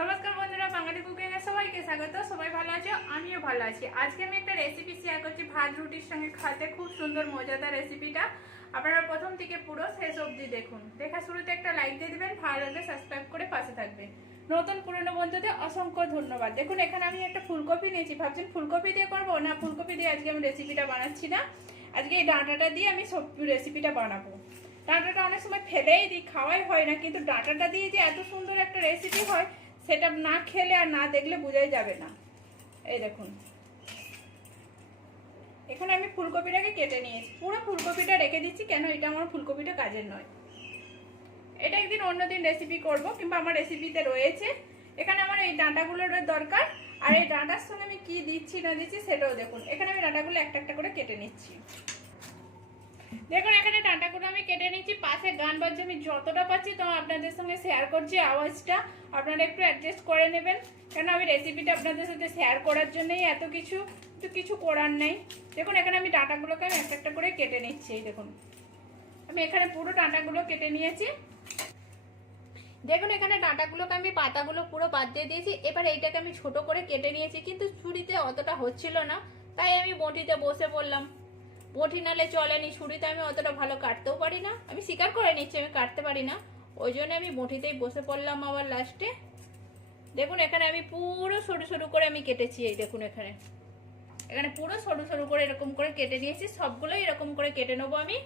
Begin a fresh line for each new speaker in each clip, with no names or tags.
নমস্কার বন্ধুরা, বাঙালি কুকিং এর সবাইকে স্বাগত। সবাই ভালো আছো? আমিও ভালো আছি। আজকে আমি একটা রেসিপি শেয়ার করছি ভাত রুটির সঙ্গে খাতে। খুব সুন্দর, মজাদার রেসিপিটা আপনারা প্রথম থেকে পুরো শেষ অবধি দেখুন। দেখা শুরুতে একটা লাইক দিয়ে দিবেন, ভালো লাগলে সাবস্ক্রাইব করে পাশে থাকবে নতুন পুরনো বন্ধুদের অসংখ্য ধন্যবাদ। দেখুন, এখানে আমি একটা ফুলকপি নিয়েছি। ভাবছেন, ফুলকপি দিয়ে করব? না, ফুলকপি দিয়ে আজকে আমি রেসিপিটা বানাচ্ছি না। আজকে এই ডাঁটাটা দিয়ে আমি সব রেসিপিটা বানাবো। ডাঁটাটা অনেক সময় ফেলেই দিই, খাওয়াই হয় না। কিন্তু ডাঁটাটা দিয়ে যে এত সুন্দর একটা রেসিপি হয় সেটা না খেলে আর না দেখলে বোঝাই যাবে না। এই দেখুন। এখানে আমি ফুলকপিটাকে কেটে নিয়েছি। পুরো ফুলকপিটা রেখে দিচ্ছি, কেন এটা আমার ফুলকপিটা কাজের নয়। এটা একদিন অন্যদিন রেসিপি করব, কিংবা আমার রেসিপিতে রয়েছে। এখানে আমার এই ডাঁটাগুলোর দরকার। আর এই ডাঁটার সঙ্গে আমি কি দিচ্ছি, না দিচ্ছি, সেটাও দেখুন। এখানে আমি ডাঁটাগুলো একটা একটা করে কেটে নিচ্ছি। দেখুন, এখানে ডাঁটাগুলো আমি কেটে নিচ্ছি। পাশে গান বাজছে, আমি যতটা পাচ্ছি তো আপনাদের সঙ্গে শেয়ার করছি আওয়াজটা। আপনারা একটু অ্যাডজাস্ট করে নেবেন। কেন আমি রেসিপিটা আপনাদের সাথে শেয়ার করার জন্যই এত কিছু, তো কিছু করার নেই। দেখুন, এখানে আমি ডাঁটাগুলোকে আমি একটা একটা করে কেটে নিচ্ছি, এই দেখুন। আমি এখানে পুরো ডাঁটাগুলো কেটে নিয়েছি। দেখুন, এখানে ডাঁটাগুলোকে আমি পাতাগুলো পুরো বাদ দিয়ে দিয়েছি। এবার এইটাকে আমি ছোট করে কেটে নিয়েছি, কিন্তু ছুরিতে অতটা হচ্ছিল না। তাই আমি বটিতে বসে পড়লাম বটি নালে চলেনি, ছুরিতে আমি অতটা ভালো কাটতেও পারি না। আমি স্বীকার করে নিচ্ছি, আমি কাটতে পারি না। ওই জন্য আমি বটিতেই বসে পড়লাম আবার লাস্টে দেখুন, এখানে আমি পুরো সরু সরু করে আমি কেটেছি, এই দেখুন এখানে। এখানে পুরো সরু সরু করে এরকম করে কেটে নিয়েছি, সবগুলোই এরকম করে কেটে নেব আমি।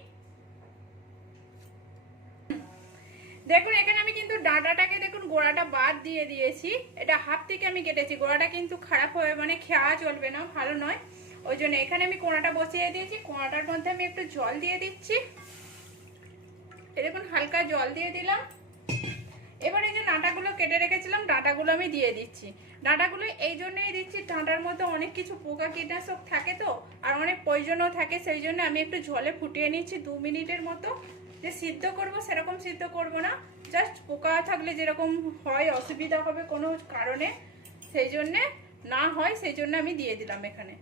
দেখুন, এখানে আমি কিন্তু ডাঁটাটাকে দেখুন, গোড়াটা বাদ দিয়ে দিয়েছি। এটা হাফ থেকে আমি কেটেছি, গোড়াটা কিন্তু খারাপ হবে মানে খাওয়া চলবে না, ভালো নয়। ওই জন্য এখানে আমি কোনাটা বসিয়ে দিয়েছি। কোনাটার মধ্যে আমি একটু জল দিয়ে দিচ্ছি। এরকম হালকা জল দিয়ে দিলাম। এবার এই যে ডাঁটাগুলো কেটে রেখেছিলাম, ডাঁটাগুলো আমি দিয়ে দিচ্ছি। ডাঁটাগুলো এই জন্যই দিচ্ছি, ডাঁটার মধ্যে অনেক কিছু পোকা কীটনাশক থাকে তো, আর অনেক প্রয়োজনও থাকে, সেই জন্য আমি একটু জলে ফুটিয়ে নিচ্ছি দু মিনিটের মতো। যে সিদ্ধ করব সেরকম সিদ্ধ করব না, জাস্ট পোকা থাকলে যেরকম হয়, অসুবিধা হবে কোনো কারণে, সেই জন্যে না হয়, সেই জন্য আমি দিয়ে দিলাম এখানে।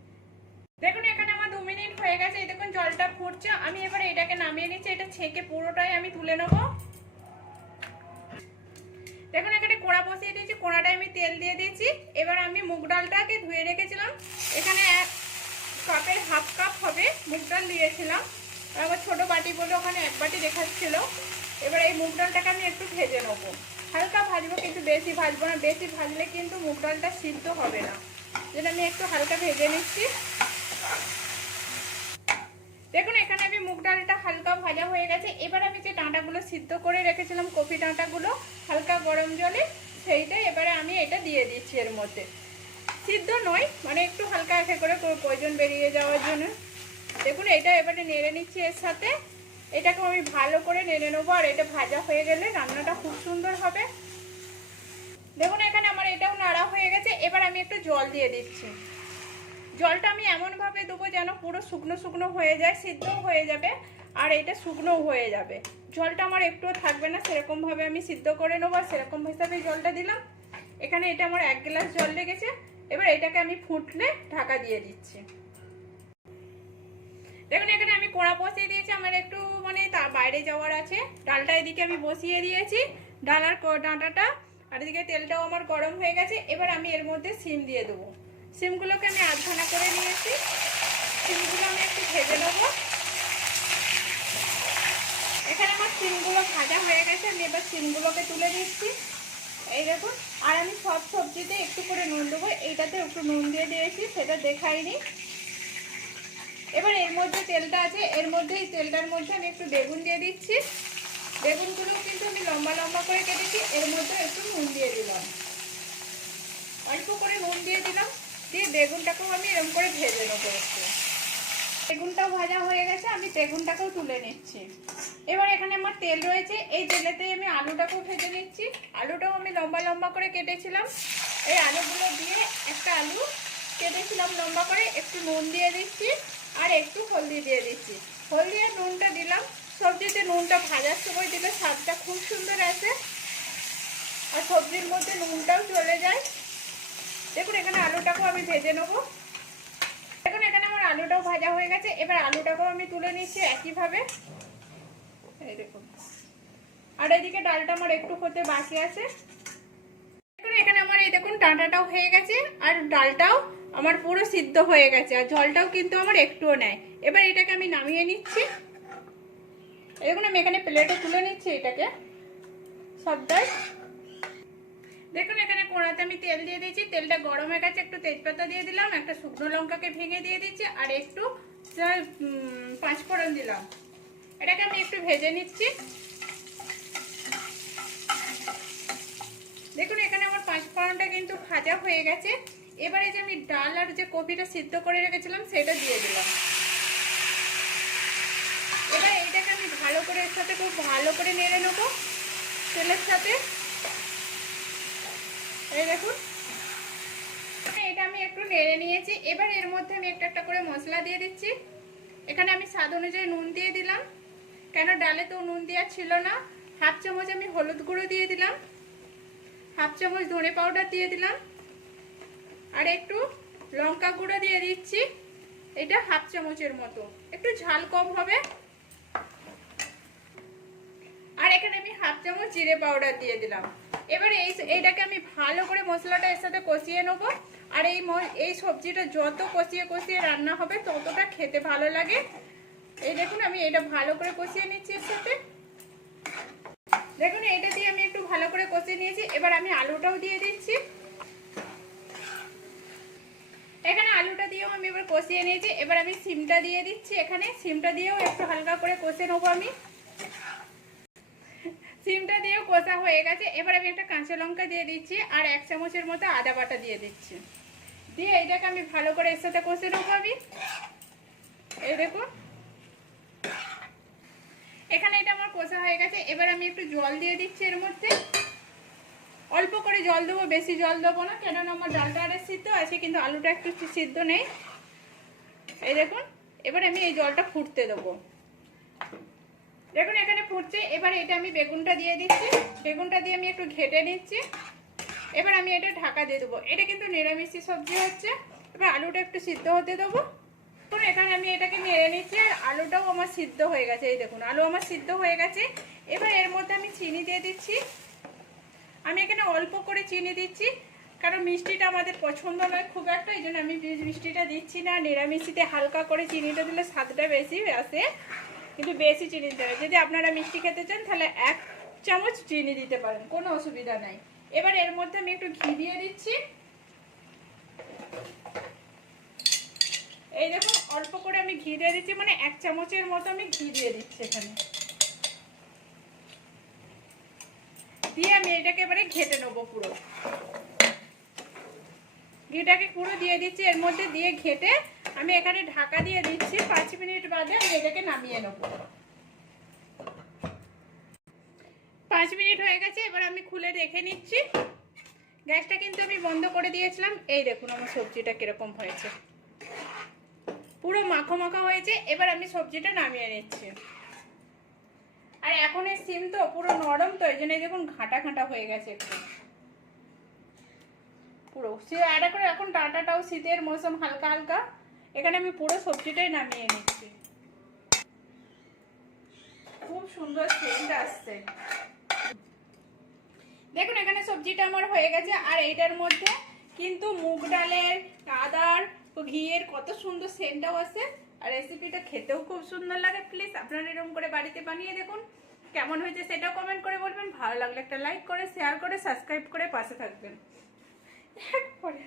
দেখুন, এখানে আমার দু মিনিট হয়ে গেছে। এই দেখুন, জলটা ফুটছে। আমি এবার এটাকে নামিয়ে নিচ্ছি। এটা ছেঁকে পুরোটাই আমি তুলে নেব। দেখুন, এখানে কোড়া বসিয়ে দিয়েছি। কোড়াটায় আমি তেল দিয়ে দিয়েছি। এবার আমি মুগ ডালটাকে ধুয়ে রেখেছিলাম। এখানে এক কাপের হাফ কাপ হবে মুগ ডাল দিয়েছিলাম। আমার ছোটো বাটি বলে ওখানে এক বাটি দেখাচ্ছিল। এবার এই মুগ ডালটাকে আমি একটু ভেজে নেব। হালকা ভাজবো, কিন্তু বেশি ভাজবো না। বেশি ভাজলে কিন্তু মুগ ডালটা সিদ্ধ হবে না। যেটা আমি একটু হালকা ভেজে নিচ্ছি। দেখুন, এখানে আমি মুগ ডালটা হালকা ভাজা হয়ে গেছে। এবার আমি যে ডাঁটাগুলো সিদ্ধ করে রেখেছিলাম কফি ডাঁটাগুলো হালকা গরম জলে সেইটাই এবারে আমি এটা দিয়ে দিচ্ছি এর মধ্যে। সিদ্ধ নয় মানে একটু হালকা একে করে প্রয়োজন বেরিয়ে যাওয়ার জন্য। দেখুন, এটা এবারে নেড়ে নিচ্ছি এর সাথে। এটাকে আমি ভালো করে নেড়ে নেব, আর এটা ভাজা হয়ে গেলে রান্নাটা খুব সুন্দর হবে। দেখুন, এখানে আমার এটাও নাড়া হয়ে গেছে। এবার আমি একটু জল দিয়ে দিচ্ছি। জলটা আমি এমনভাবে দেবো যেন পুরো শুকনো শুকনো হয়ে যায়, সিদ্ধও হয়ে যাবে, আর এটা শুকনোও হয়ে যাবে। জলটা আমার একটুও থাকবে না, সেরকমভাবে আমি সিদ্ধ করে নেব, আর সেরকম হিসাবে জলটা দিলাম। এখানে এটা আমার এক গ্লাস জল লেগেছে, এবার এটাকে আমি ফুটলে ঢাকা দিয়ে দিচ্ছি। দেখুন, এখানে আমি কোড়া বসিয়ে দিয়েছি, আমার একটু মানে তার বাইরে যাওয়ার আছে। ডালটা এদিকে আমি বসিয়ে দিয়েছি ডাল আর ডাঁটাটা, আর এদিকে তেলটাও আমার গরম হয়ে গেছে, এবার আমি এর মধ্যে সিম দিয়ে দেবো। সিমগুলোকে আমি আধখানা করে নিয়েছি। সিমগুলো আমি একটু ভেজে নেব। এখানে আমার সিমগুলো ভাজা হয়ে গেছে। আমি এবার সিমগুলোকে তুলে নিচ্ছি। এই দেখুন, আর আমি সব সবজিতে একটু করে নুন দেবো। এইটাতে একটু নুন দিয়ে দিয়েছি, সেটা দেখাইনি। এবার এর মধ্যে তেলটা আছে। এর মধ্যে, এই তেলটার মধ্যে আমি একটু বেগুন দিয়ে দিচ্ছি। বেগুনগুলোও কিন্তু আমি লম্বা লম্বা করে কেটেছি। এর মধ্যে একটু নুন দিয়ে দিলাম। অল্প করে নুন দিয়ে দিলাম। দিয়ে বেগুনটাকেও আমি এরকম করে ভেজে নেব একটু। বেগুনটাও ভাজা হয়ে গেছে, আমি বেগুনটাকেও তুলে নিচ্ছি। এবার এখানে আমার তেল রয়েছে, এই তেলেতে আমি আলুটাকেও ভেজে নিচ্ছি। আলুটাও আমি লম্বা লম্বা করে কেটেছিলাম। এই আলুগুলো দিয়ে একটা আলু কেটেছিলাম লম্বা করে, একটু নুন দিয়ে দিচ্ছি আর একটু হলদি দিয়ে দিচ্ছি। হলদি আর নুনটা দিলাম, সবজিতে নুনটা ভাজার সময় দিলে স্বাদটা খুব সুন্দর আসে। আর সবজির মধ্যে নুনটাও চলে যায়। দেখুন, এখানে আলুটাকেও আমি ভেজে নেব। দেখুন, এখানে আমার আলুটাও ভাজা হয়ে গেছে। এবার আলুটাকেও আমি তুলে নিচ্ছি একইভাবে। এই দেখুন। আর এদিকে ডালটা আমার একটু হতে বাকি আছে। এখানে আমার এই দেখুন, ডাঁটাটাও হয়ে গেছে। আর ডালটাও আমার পুরো সিদ্ধ হয়ে গেছে। আর জলটাও কিন্তু আমার একটুও নেয় এবার এটাকে আমি নামিয়ে নিচ্ছি। দেখুন, আমি এখানে প্লেটে তুলে নিচ্ছি এটাকে। সবটাই দেখুন, এখানে কোড়াতে আমি তেল দিয়ে দিয়েছি। তেলটা গরম হয়ে গেছে, একটু তেজপাতা দিয়ে দিলাম, একটা শুকনো লঙ্কাকে ভেঙে দিয়ে দিচ্ছি আর একটু পাঁচফোড়ন দিলাম। এটাকে আমি একটু ভেজে নিচ্ছি। দেখুন, এখানে আমার পাঁচফোড়নটা কিন্তু ভাজা হয়ে গেছে। এবারে যে আমি ডাল আর যে কপিটা সিদ্ধ করে রেখেছিলাম, সেটা দিয়ে দিলাম। এবার এইটাকে আমি ভালো করে এর সাথে খুব ভালো করে নেড়ে নেব, তেলের সাথে। এই দেখুন। এটা আমি একটু নেড়ে নিয়েছি। এবার এর মধ্যে আমি একটা একটা করে মশলা দিয়ে দিচ্ছি। এখানে আমি স্বাদ অনুযায়ী নুন দিয়ে দিলাম। কেন ডালে তো নুন দেওয়া ছিল না, হাফ চামচ আমি হলুদ গুঁড়ো দিয়ে দিলাম। হাফ চামচ ধনে পাউডার দিয়ে দিলাম। আর একটু লঙ্কা গুঁড়ো দিয়ে দিচ্ছি। এটা হাফ চামচের মতো। একটু ঝাল কম হবে। আর এখানে আমি হাফ চামচ জিরে পাউডার দিয়ে দিলাম। এবারে এই এইটাকে আমি ভালো করে মশলাটা এর সাথে কষিয়ে নেব। আর এই এই সবজিটা যত কষিয়ে কষিয়ে রান্না হবে, ততটা খেতে ভালো লাগে। এই দেখুন, আমি এটা ভালো করে কষিয়ে নিচ্ছি এর সাথে। দেখুন এটা দিয়ে আমি একটু ভালো করে কষিয়ে নিয়েছি। এবার আমি আলুটাও দিয়ে দিচ্ছি। এখানে আলুটা দিয়েও আমি এবার কষিয়ে নিয়েছি। এবার আমি সিমটা দিয়ে দিচ্ছি এখানে। সিমটা দিয়েও একটু হালকা করে কষে নেব আমি। সিমটা দিয়েও কষা হয়ে গেছে। এবার আমি একটা কাঁচা লঙ্কা দিয়ে দিচ্ছি আর এক চামচের মতো আদা বাটা দিয়ে দিচ্ছি। দিয়ে এইটাকে আমি ভালো করে এর সাথে কষে নেব আমি। এই দেখুন। এখানে এটা আমার কষা হয়ে গেছে। এবার আমি একটু জল দিয়ে দিচ্ছি এর মধ্যে। অল্প করে জল দেবো, বেশি জল দেবো না, কেননা আমার ডালটা আরে সিদ্ধ আছে, কিন্তু আলুটা একটু সিদ্ধ নেই। এই দেখুন, এবার আমি এই জলটা ফুটতে দেবো। দেখুন, এখানে ফুটছে। এবার এটা আমি বেগুনটা দিয়ে দিচ্ছি। বেগুনটা দিয়ে আমি একটু ঘেটে নিচ্ছি। এবার আমি এটা ঢাকা দিয়ে দেবো। এটা কিন্তু নিরামিষি সবজি হচ্ছে। এবার আলুটা একটু সিদ্ধ হতে দেবো। দেখুন, এখানে আমি এটাকে নেড়ে নিচ্ছি আর আলুটাও আমার সিদ্ধ হয়ে গেছে। এই দেখুন, আলু আমার সিদ্ধ হয়ে গেছে। এবার এর মধ্যে আমি চিনি দিয়ে দিচ্ছি। আমি এখানে অল্প করে চিনি দিচ্ছি, কারণ মিষ্টিটা আমাদের পছন্দ নয় খুব একটা। এই জন্য আমি মিষ্টিটা দিচ্ছি না। নিরামিষিতে হালকা করে চিনিটা দিলে স্বাদটা বেশি আসে। কিন্তু বেশি চিনি দিতে হবে। যদি আপনারা মিষ্টি খেতে চান, তাহলে এক চামচ চিনি দিতে পারেন, কোনো অসুবিধা নাই। এবার এর মধ্যে আমি একটু ঘি দিয়ে দিচ্ছি। এই দেখুন, অল্প করে আমি ঘি দিয়ে দিচ্ছি মানে এক চামচের মতো আমি ঘি দিয়ে দিচ্ছি এখানে। দিয়ে আমি এটাকে এবারে ঘেটে নেব পুরো। ঘিটাকে পুরো দিয়ে দিচ্ছি, এর মধ্যে দিয়ে ঘেটে আমি এখানে ঢাকা দিয়ে দিচ্ছি, পাঁচ মিনিট বাদে আমি এটাকে নামিয়ে নেব। পাঁচ মিনিট হয়ে গেছে, এবার আমি খুলে দেখে নিচ্ছি। গ্যাসটা কিন্তু আমি বন্ধ করে দিয়েছিলাম। এই দেখুন আমার সবজিটা কীরকম হয়েছে। পুরো মাখো মাখা হয়েছে, এবার আমি সবজিটা নামিয়ে নিচ্ছি। আর এখন এই সিম তো পুরো নরম তো, এই জন্য দেখুন ঘাঁটা ঘাঁটা হয়ে গেছে পুরো আর করে এখন ডাঁটাটাও শীতের মৌসুম হালকা হালকা। এখানে আমি পুরো সবজিটাই নামিয়ে নিচ্ছি। খুব সুন্দর সেন্ট আসছে। দেখুন, এখানে সবজিটা আমার হয়ে গেছে, আর এইটার মধ্যে কিন্তু মুগ ডালের আদার ঘিয়ের কত সুন্দর সেন্টটাও আছে আর রেসিপিটা খেতেও খুব সুন্দর লাগে। প্লিজ আপনারা এরকম করে বাড়িতে বানিয়ে দেখুন। কেমন হয়েছে সেটাও কমেন্ট করে বলবেন। ভালো লাগলে একটা লাইক করে শেয়ার করে সাবস্ক্রাইব করে পাশে থাকবেন। একবারে